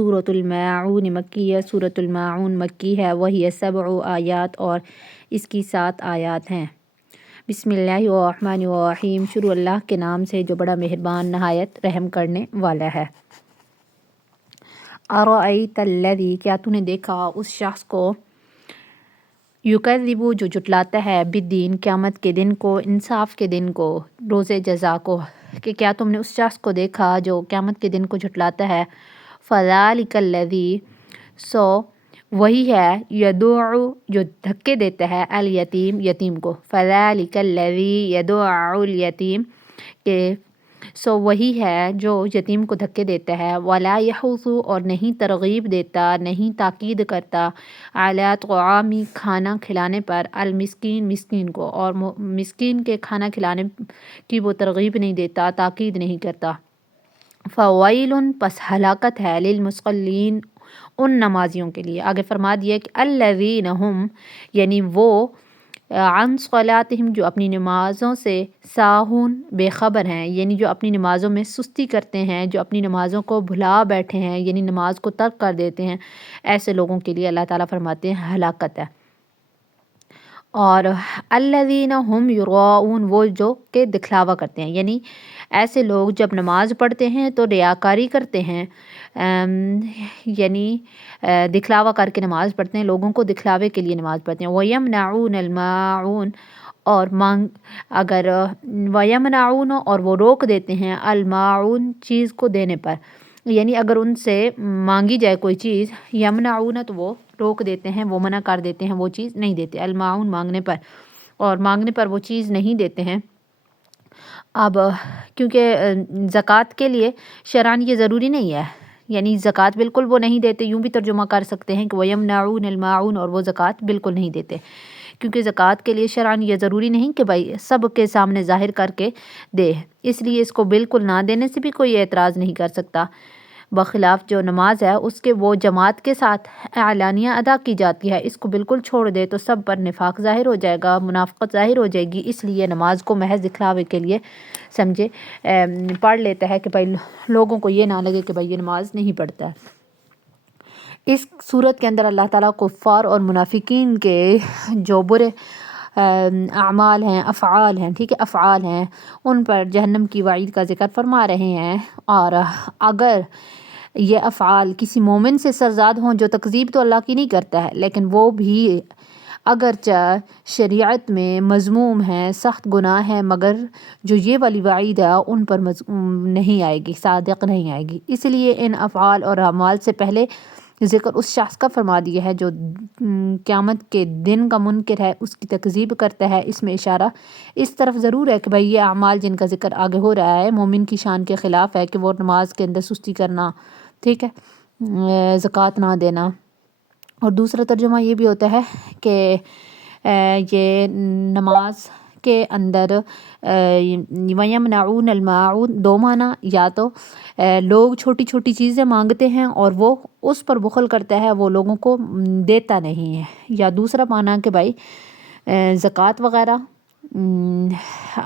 سورۃ الماعون مکیہ، سورۃ الماعون مکی ہے، وہی 7 آیات اور اس کی 7 آیات ہیں۔ بسم اللہ الرحمن الرحیم، شروع اللہ کے نام سے جو بڑا مہربان نہایت رحم کرنے والا ہے۔ ارأیت الذی، کیا تو نے دیکھا اس شخص کو، یکذب جو جھٹلاتا ہے، بالدین قیامت کے دن کو، انصاف کے دن کو، روز جزا کو، کہ کیا تم نے اس شخص کو دیکھا جو قیامت کے دن کو جھٹلاتا ہے؟ فذلک الذی، سو وہی ہے، یدعو جو دھکے دیتا ہے، الیتیم یتیم کو، فذلک الذی یدعو الیتیم، کہ سو وہی ہے جو یتیم کو دھکے دیتا ہے، ولا یحض اور نہیں ترغیب دیتا، نہیں تاکید کرتا، علی طعام کھانا کھلانے پر، المسکین مسکین کو، اور مسکین کے کھانا کھلانے کی وہ ترغیب نہیں دیتا، تاکید نہیں کرتا۔ فویل، پس ہلاکت ہے، للمصلین ان نمازیوں کے لیے۔ آگے فرما دیا کہ الذین ہم، یعنی وہ، عن صلاتہم جو اپنی نمازوں سے، ساہون بے خبر ہیں، یعنی جو اپنی نمازوں میں سستی کرتے ہیں، جو اپنی نمازوں کو بھلا بیٹھے ہیں، یعنی نماز کو ترک کر دیتے ہیں، ایسے لوگوں کے لیے اللہ تعالیٰ فرماتے ہیں ہلاکت ہے۔ اور الذین ہم یراؤون، وہ جو کہ دکھلاوا کرتے ہیں، یعنی ایسے لوگ جب نماز پڑھتے ہیں تو ریاکاری کرتے ہیں، یعنی دکھلاوا کر کے نماز پڑھتے ہیں، لوگوں کو دکھلاوے کے لیے نماز پڑھتے ہیں۔ وَيَمْنَعُونَ الْمَاعُونَ، اور وَيَمْنَعُونَ اور وہ روک دیتے ہیں، الماعون چیز کو دینے پر، یعنی اگر ان سے مانگی جائے کوئی چیز، یمنعون تو وہ روک دیتے ہیں، وہ منع کر دیتے ہیں، وہ چیز نہیں دیتے، الماعون مانگنے پر، اور مانگنے پر وہ چیز نہیں دیتے ہیں۔ اب کیونکہ زکوٰۃ کے لیے شرعاً یہ ضروری نہیں ہے، یعنی زکوٰۃ بالکل وہ نہیں دیتے، یوں بھی ترجمہ کر سکتے ہیں کہ وَيَمْنَعُونَ الْمَاعُونَ، اور وہ زکوٰۃ بالکل نہیں دیتے، کیونکہ زکوٰۃ کے لیے شرعاً یہ ضروری نہیں کہ بھائی سب کے سامنے ظاہر کر کے دے، اس لیے اس کو بالکل نہ دینے سے بھی کوئی اعتراض نہیں کر سکتا۔ بخلاف جو نماز ہے اس کے وہ جماعت کے ساتھ اعلانیہ ادا کی جاتی ہے، اس کو بالکل چھوڑ دے تو سب پر نفاق ظاہر ہو جائے گا، منافقت ظاہر ہو جائے گی، اس لیے نماز کو محض دکھلاوے کے لیے سمجھے پڑھ لیتا ہے کہ بھائی لوگوں کو یہ نہ لگے کہ بھائی یہ نماز نہیں پڑھتا ہے۔ اس صورت کے اندر اللہ تعالیٰ کفار اور منافقین کے جو برے اعمال ہیں، افعال ہیں، ٹھیک ہے، افعال ہیں، ان پر جہنم کی وعید کا ذکر فرما رہے ہیں۔ اور اگر یہ افعال کسی مومن سے سرزاد ہوں جو تکذیب تو اللہ کی نہیں کرتا ہے، لیکن وہ بھی اگرچہ شریعت میں مذموم ہیں، سخت گناہ ہے، مگر جو یہ والی وعید ہے ان پر نہیں آئے گی، صادق نہیں آئے گی، اس لیے ان افعال اور اعمال سے پہلے ذکر اس شخص کا فرما دیا ہے جو قیامت کے دن کا منکر ہے، اس کی تکذیب کرتا ہے۔ اس میں اشارہ اس طرف ضرور ہے کہ بھئی یہ اعمال جن کا ذکر آگے ہو رہا ہے مومن کی شان کے خلاف ہے، کہ وہ نماز کے اندر سستی کرنا، ٹھیک ہے، زکوٰۃ نہ دینا۔ اور دوسرا ترجمہ یہ بھی ہوتا ہے کہ یہ نماز کے اندر وَيَمْنَعُونَ الْمَاعُونَ، دو معنی، یا تو لوگ چھوٹی چھوٹی چیزیں مانگتے ہیں اور وہ اس پر بخل کرتا ہے، وہ لوگوں کو دیتا نہیں ہے، یا دوسرا معنی کہ بھائی زکوٰۃ وغیرہ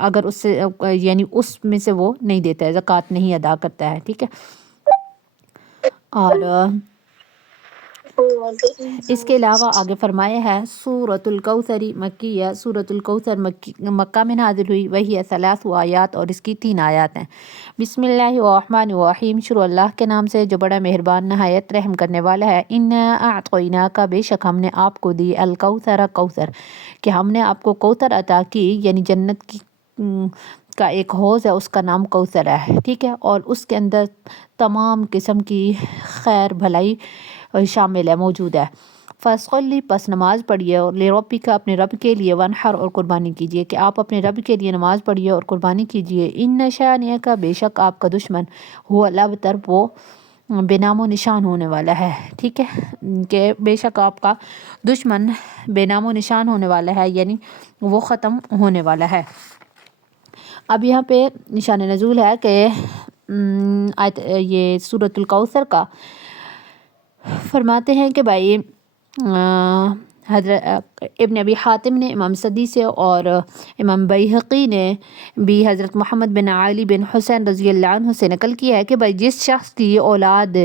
اگر اس سے یعنی اس میں سے وہ نہیں دیتا ہے، زکوٰۃ نہیں ادا کرتا ہے، ٹھیک ہے۔ اور اس کے علاوہ آگے فرمایا ہے سورۃ الکوثر مکیہ، سورۃ الکوثر مکہ میں نازل ہوئی، وہی 3 آیات اور اس کی 3 آیات ہیں۔ بسم اللہ الرحمن الرحیم، شروع اللہ کے نام سے جو بڑا مہربان نہایت رحم کرنے والا ہے۔ انا اعطیناک، بے شک ہم نے آپ کو دی، الکوثر کوثر، کہ ہم نے آپ کو کوثر عطا کی، یعنی جنت کی کا ایک حوض ہے، اس کا نام کوثر ہے، ٹھیک ہے، اور اس کے اندر تمام قسم کی خیر بھلائی شامل ہے، موجود ہے۔ فَصَلِّ، پس نماز پڑھیے، اور لِرَبِّکَ، اپنے رب کے لیے، وَانْحَرْ، اور قربانی کیجیے، کہ آپ اپنے رب کے لیے نماز پڑھیے اور قربانی کیجیے۔ إِنَّ شَانِئَكَ، بے شک آپ کا دشمن، هُوَ الْأَبْتَرُ، وہ بے نام و نشان ہونے والا ہے، ٹھیک ہے، کہ بے شک آپ کا دشمن بے نام و نشان ہونے والا ہے، یعنی وہ ختم ہونے والا ہے۔ اب یہاں پہ نشان نزول ہے کہ یہ سورۃ الکوثر کا فرماتے ہیں کہ بھائی حضرت ابن ابی حاتم نے امام صدی سے اور امام بیہقی نے بھی حضرت محمد بن علی بن حسین رضی اللہ عنہ سے نقل کیا ہے کہ بھائی جس شخص کی اولاد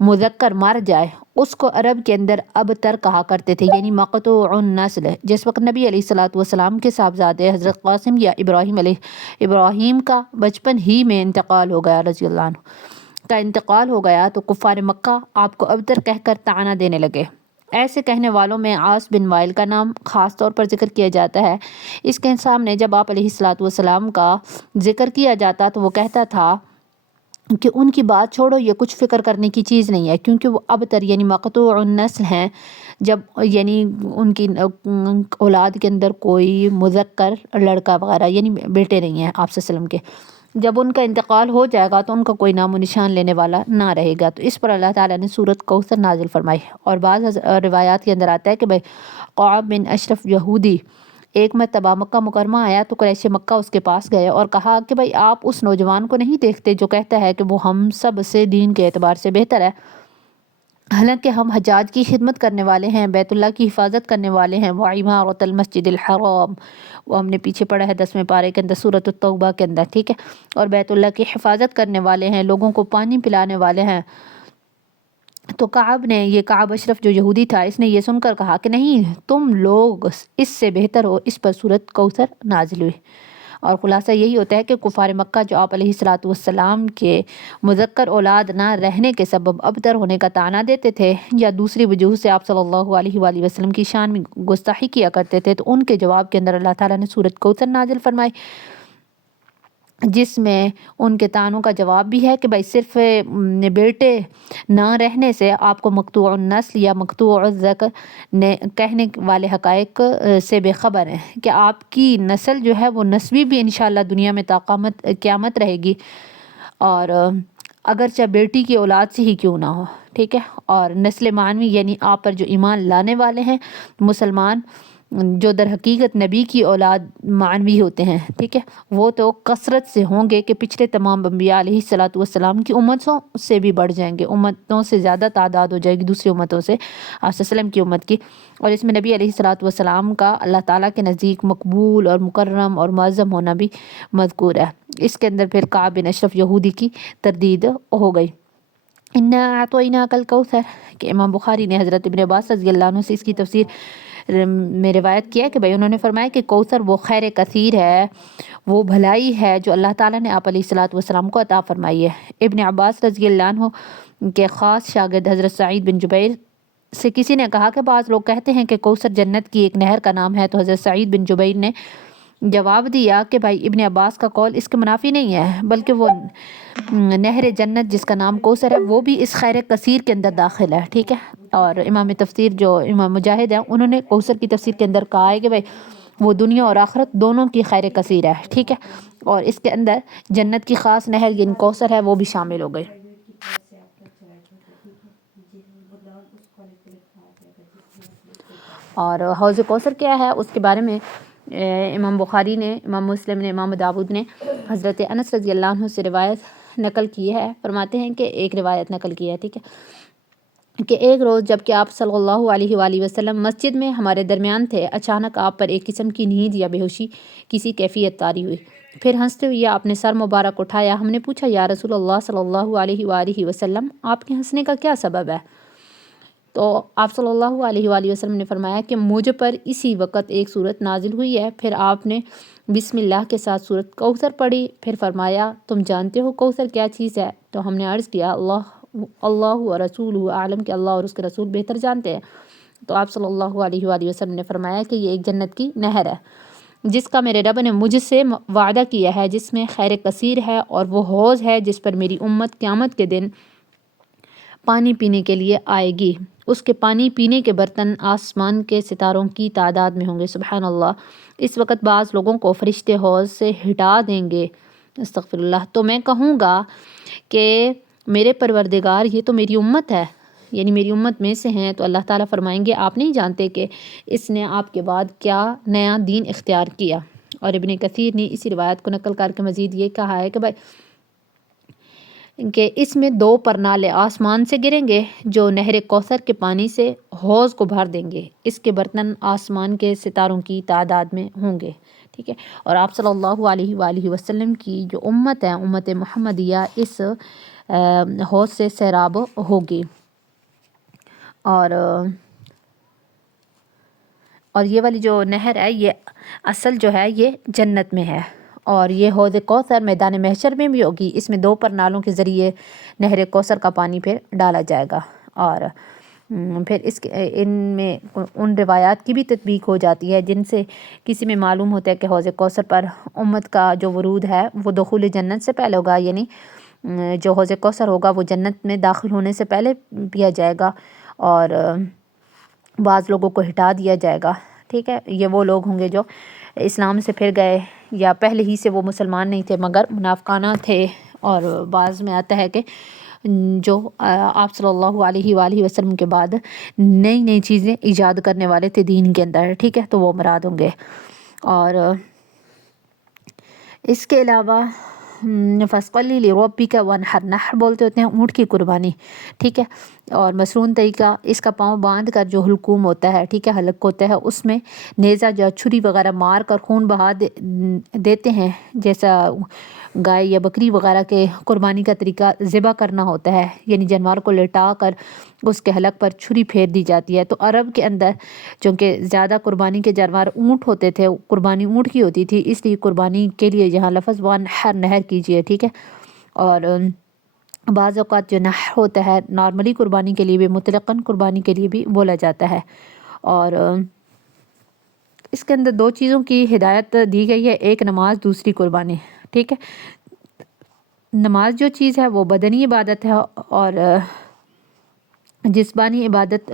مذکر مر جائے اس کو عرب کے اندر ابتر کہا کرتے تھے، یعنی مقطوع النسل۔ جس وقت نبی علیہ الصلوۃ والسلام کے صاحبزادے حضرت قاسم یا ابراہیم کا بچپن ہی میں انتقال ہو گیا رضی اللہ عنہ کا انتقال ہو گیا تو کفار مکہ آپ کو ابتر کہہ کر طعنہ دینے لگے۔ ایسے کہنے والوں میں عاص بن وائل کا نام خاص طور پر ذکر کیا جاتا ہے۔ اس کے سامنے جب آپ علیہ الصلوۃ والسلام کا ذکر کیا جاتا تو وہ کہتا تھا کہ ان کی بات چھوڑو، یہ کچھ فکر کرنے کی چیز نہیں ہے، کیونکہ وہ ابتر یعنی مقطوع النسل ہیں۔ جب یعنی ان کی اولاد کے اندر کوئی مذکر لڑکا وغیرہ یعنی بیٹے نہیں ہیں آپ صلی اللہ علیہ وسلم کے، جب ان کا انتقال ہو جائے گا تو ان کا کوئی نام و نشان لینے والا نہ رہے گا، تو اس پر اللہ تعالیٰ نے سورۃ کوثر نازل فرمائی۔ اور بعض روایات کے اندر آتا ہے کہ بھائی قعب بن اشرف یہودی ایک مرتبہ مکہ مکرمہ آیا تو قریش مکہ اس کے پاس گئے اور کہا کہ بھائی آپ اس نوجوان کو نہیں دیکھتے جو کہتا ہے کہ وہ ہم سب سے دین کے اعتبار سے بہتر ہے، حالانکہ ہم حجاج کی خدمت کرنے والے ہیں، بیت اللہ کی حفاظت کرنے والے ہیں، وعمارۃ المسجد الحرام، وہ ہم نے پیچھے پڑھا ہے 10ویں پارے کے اندر سورۃ التوبہ کے اندر، ٹھیک ہے، اور بیت اللہ کی حفاظت کرنے والے ہیں، لوگوں کو پانی پلانے والے ہیں۔ تو کعب اشرف جو یہودی تھا، اس نے یہ سن کر کہا کہ نہیں، تم لوگ اس سے بہتر ہو۔ اس پر سورۃ کوثر نازل ہوئی۔ اور خلاصہ یہی ہوتا ہے کہ کفار مکہ جو آپ علیہ الصلوۃ والسلام کے مذکر اولاد نہ رہنے کے سبب ابتر ہونے کا طعنہ دیتے تھے یا دوسری وجوہ سے آپ صلی اللہ علیہ وآلہ وسلم کی شان میں گستاخی کیا کرتے تھے، تو ان کے جواب کے اندر اللہ تعالیٰ نے سورۃ کوثر نازل فرمائی، جس میں ان کے طعنوں کا جواب بھی ہے کہ بھائی صرف بیٹے نہ رہنے سے آپ کو مقطوع النسل یا مقطوع الذکر نے کہنے والے حقائق سے بے خبر ہیں کہ آپ کی نسل جو ہے وہ نسبی بھی انشاءاللہ دنیا میں تا قیامت رہے گی، اور اگرچہ بیٹی کی اولاد سے ہی کیوں نہ ہو، ٹھیک ہے۔ اور نسل معنوی یعنی آپ پر جو ایمان لانے والے ہیں مسلمان، جو در حقیقت نبی کی اولاد معنوی ہوتے ہیں، ٹھیک ہے، وہ تو کثرت سے ہوں گے کہ پچھلے تمام انبیاء علیہ الصلوۃ والسلام کی امتوں سے بھی بڑھ جائیں گے، امتوں سے زیادہ تعداد ہو جائے گی دوسری امتوں سے آپ صلی اللہ علیہ وسلم کی امت کی۔ اور اس میں نبی علیہ الصلوۃ والسلام کا اللہ تعالیٰ کے نزدیک مقبول اور مکرم اور معظم ہونا بھی مذکور ہے۔ اس کے اندر پھر کعب بن اشرف یہودی کی تردید ہو گئی۔ انا اعطیناک الکوثر کہ امام بخاری نے حضرت ابن عباس رضی اللہ عنہ سے اس کی تفسیر میں روایت کیا کہ بھائی انہوں نے فرمایا کہ کوثر وہ خیر کثیر ہے، وہ بھلائی ہے جو اللہ تعالیٰ نے آپ علیہ الصلوۃ والسلام کو عطا فرمائی ہے۔ ابن عباس رضی اللہ عنہ کے خاص شاگرد حضرت سعید بن جبیر سے کسی نے کہا کہ بعض لوگ کہتے ہیں کہ کوثر جنت کی ایک نہر کا نام ہے، تو حضرت سعید بن جبیر نے جواب دیا کہ بھائی ابن عباس کا قول اس کے منافی نہیں ہے، بلکہ وہ نہر جنت جس کا نام کوثر ہے وہ بھی اس خیر کثیر کے اندر داخل ہے، ٹھیک ہے۔ اور امام تفسیر جو امام مجاہد ہیں انہوں نے کوثر کی تفسیر کے اندر کہا ہے کہ بھائی وہ دنیا اور آخرت دونوں کی خیر کثیر ہے، ٹھیک ہے، اور اس کے اندر جنت کی خاص نہر یعنی کوثر ہے وہ بھی شامل ہو گئی۔ اور حوض کوثر کیا ہے اس کے بارے میں امام بخاری نے، امام مسلم نے، امام داود نے حضرت انس رضی اللہ عنہ سے روایت نقل کی ہے، فرماتے ہیں کہ ایک روایت نقل کی ہے، ٹھیک ہے، کہ ایک روز جب کہ آپ صلی اللہ علیہ وآلہ وسلم مسجد میں ہمارے درمیان تھے، اچانک آپ پر ایک قسم کی نیند یا بے ہوشی کسی کیفیت طاری ہوئی، پھر ہنستے ہوئے آپ نے سر مبارک اٹھایا۔ ہم نے پوچھا یا رسول اللہ صلی اللہ علیہ وآلہ وسلم آپ کے ہنسنے کا کیا سبب ہے؟ تو آپ صلی اللہ علیہ وآلہ وسلم نے فرمایا کہ مجھ پر اسی وقت ایک صورت نازل ہوئی ہے، پھر آپ نے بسم اللہ کے ساتھ صورت کوثر پڑھی، پھر فرمایا تم جانتے ہو کوثر کیا چیز ہے؟ تو ہم نے عرض کیا اللہ و رسولہ اعلم کہ اللہ اور اس کے رسول بہتر جانتے ہیں۔ تو آپ صلی اللہ علیہ وآلہ وسلم نے فرمایا کہ یہ ایک جنت کی نہر ہے جس کا میرے رب نے مجھ سے وعدہ کیا ہے، جس میں خیر کثیر ہے، اور وہ حوض ہے جس پر میری امت قیامت کے دن پانی پینے کے لیے آئے گی، اس کے پانی پینے کے برتن آسمان کے ستاروں کی تعداد میں ہوں گے۔ سبحان اللہ۔ اس وقت بعض لوگوں کو فرشتے حوض سے ہٹا دیں گے، استغفر اللہ، تو میں کہوں گا کہ میرے پروردگار یہ تو میری امت ہے، یعنی میری امت میں سے ہیں، تو اللہ تعالیٰ فرمائیں گے آپ نہیں جانتے کہ اس نے آپ کے بعد کیا نیا دین اختیار کیا۔ اور ابن کثیر نے اسی روایت کو نقل کر کے مزید یہ کہا ہے کہ بھائی کہ اس میں 2 پرنالے آسمان سے گریں گے جو نہر کوثر کے پانی سے حوض کو بھر دیں گے، اس کے برتن آسمان کے ستاروں کی تعداد میں ہوں گے، ٹھیک ہے۔ اور آپ صلی اللہ علیہ وآلہ وسلم کی جو امت ہے، امت محمدیہ، اس حوض سے سیراب ہوگی۔ اور یہ والی جو نہر ہے یہ اصل جو ہے یہ جنت میں ہے، اور یہ حوض کوثر میدان محشر میں بھی ہوگی۔ اس میں 2 پرنالوں کے ذریعے نہر کوثر کا پانی پھر ڈالا جائے گا، اور پھر ان میں ان روایات کی بھی تطبیق ہو جاتی ہے جن سے کسی میں معلوم ہوتا ہے کہ حوض کوثر پر امت کا جو ورود ہے وہ دخول جنت سے پہلے ہوگا، یعنی جو حوض کوثر ہوگا وہ جنت میں داخل ہونے سے پہلے پیا جائے گا، اور بعض لوگوں کو ہٹا دیا جائے گا، ٹھیک ہے۔ یہ وہ لوگ ہوں گے جو اسلام سے پھر گئے یا پہلے ہی سے وہ مسلمان نہیں تھے مگر منافقانہ تھے، اور بعض میں آتا ہے کہ جو آپ صلی اللہ علیہ وآلہ وسلم کے بعد نئی نئی چیزیں ایجاد کرنے والے تھے دین کے اندر، ٹھیک ہے، تو وہ مراد ہوں گے۔ اور اس کے علاوہ فَاسْقَلِّ لِرَبِّكَ وَانْحَرْ، نحر بولتے ہوتے ہیں اونٹ کی قربانی، ٹھیک ہے۔ اور مسنون طریقہ، اس کا پاؤں باندھ کر جو حلقوم ہوتا ہے، ٹھیک ہے، حلق ہوتا ہے، اس میں نیزہ یا چھری وغیرہ مار کر خون بہا دیتے ہیں، جیسا گائے یا بکری وغیرہ کے قربانی کا طریقہ ذبح کرنا ہوتا ہے، یعنی جانور کو لٹا کر اس کے حلق پر چھری پھیر دی جاتی ہے۔ تو عرب کے اندر چونکہ زیادہ قربانی کے جانور اونٹ ہوتے تھے، قربانی اونٹ کی ہوتی تھی، اس لیے قربانی کے لیے یہاں لفظ وانحر، نہر کیجئے، ٹھیک ہے۔ اور بعض اوقات جو نحر ہوتا ہے نارملی قربانی کے لیے بھی، مطلقاً قربانی کے لیے بھی بولا جاتا ہے۔ اور اس کے اندر 2 چیزوں کی ہدایت دی گئی ہے، ایک نماز، دوسری قربانی، ٹھیک ہے۔ نماز جو چیز ہے وہ بدنی عبادت ہے، اور جسمانی عبادت،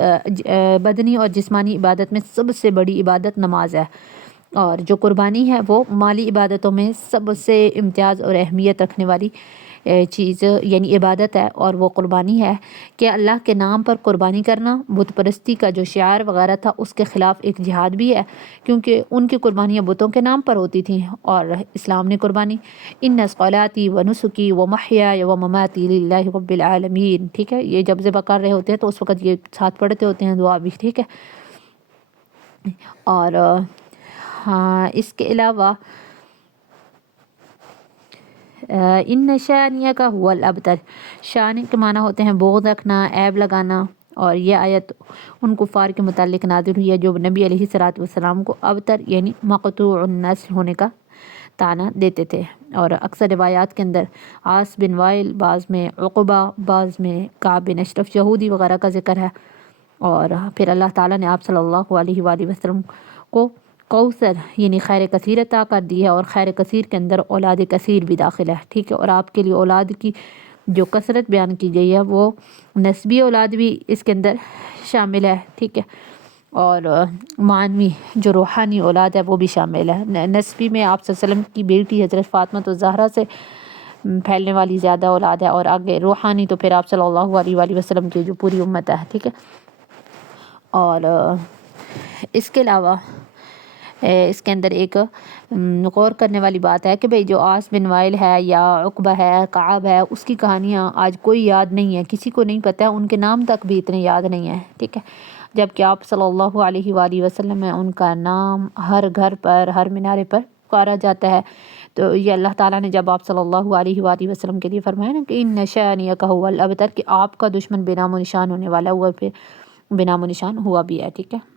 بدنی اور جسمانی عبادت میں سب سے بڑی عبادت نماز ہے، اور جو قربانی ہے وہ مالی عبادتوں میں سب سے امتیاز اور اہمیت رکھنے والی چیز یعنی عبادت ہے، اور وہ قربانی ہے کہ اللہ کے نام پر قربانی کرنا بت پرستی کا جو شعار وغیرہ تھا اس کے خلاف ایک جہاد بھی ہے، کیونکہ ان کی قربانیاں بتوں کے نام پر ہوتی تھیں، اور اسلام نے قربانی ان صلاتی و نسکی و محیای و مماتی للہ رب العالمین، ٹھیک ہے، یہ جب ذبح کر رہے ہوتے ہیں تو اس وقت یہ ساتھ پڑھتے ہوتے ہیں دعا بھی، ٹھیک ہے۔ اور ہاں، اس کے علاوہ ان شانیہ کا هو الابتر، شان کے معنی ہوتے ہیں بغض رکھنا، عیب لگانا، اور یہ آیت ان کفار کے متعلق نازل ہوئی ہے جو نبی علیہ السلام کو ابتر یعنی مقطوع النسل ہونے کا طعنہ دیتے تھے۔ اور اکثر روایات کے اندر عاص بن وائل، بعض میں عقبہ، بعض میں کعب بن اشرف یہودی وغیرہ کا ذکر ہے۔ اور پھر اللہ تعالیٰ نے آپ صلی اللہ علیہ وآلہ وسلم کو کوثر یعنی خیر کثیر عطا کر دی ہے، اور خیر کثیر کے اندر اولاد کثیر بھی داخل ہے، ٹھیک ہے۔ اور آپ کے لیے اولاد کی جو کثرت بیان کی گئی ہے وہ نسبی اولاد بھی اس کے اندر شامل ہے، ٹھیک ہے، اور معنوی جو روحانی اولاد ہے وہ بھی شامل ہے۔ نسبی میں آپ صلی اللہ علیہ وسلم کی بیٹی حضرت فاطمہ الزہرا سے پھیلنے والی زیادہ اولاد ہے، اور آگے روحانی تو پھر آپ صلی اللہ علیہ وآلہ وسلم کی جو پوری امت ہے، ٹھیک ہے۔ اور اس کے علاوہ اس کے اندر ایک غور کرنے والی بات ہے کہ بھئی جو عاص بن وائل ہے یا عقبہ ہے، کعب ہے، اس کی کہانیاں آج کوئی یاد نہیں ہے، کسی کو نہیں پتہ ہے، ان کے نام تک بھی اتنے یاد نہیں ہیں، ٹھیک ہے، جبکہ آپ صلی اللہ علیہ وآلہ وسلم میں ان کا نام ہر گھر پر، ہر مینارے پر پکارا جاتا ہے۔ تو یہ اللہ تعالیٰ نے جب آپ صلی اللہ علیہ وآلہ وسلم کے لیے فرمایا نا کہ ان شانیک هو الابتر، کہ آپ کا دشمن بے نام و نشان ہونے والا ہوا، پھر بے نام و نشان ہوا بھی ہے، ٹھیک ہے۔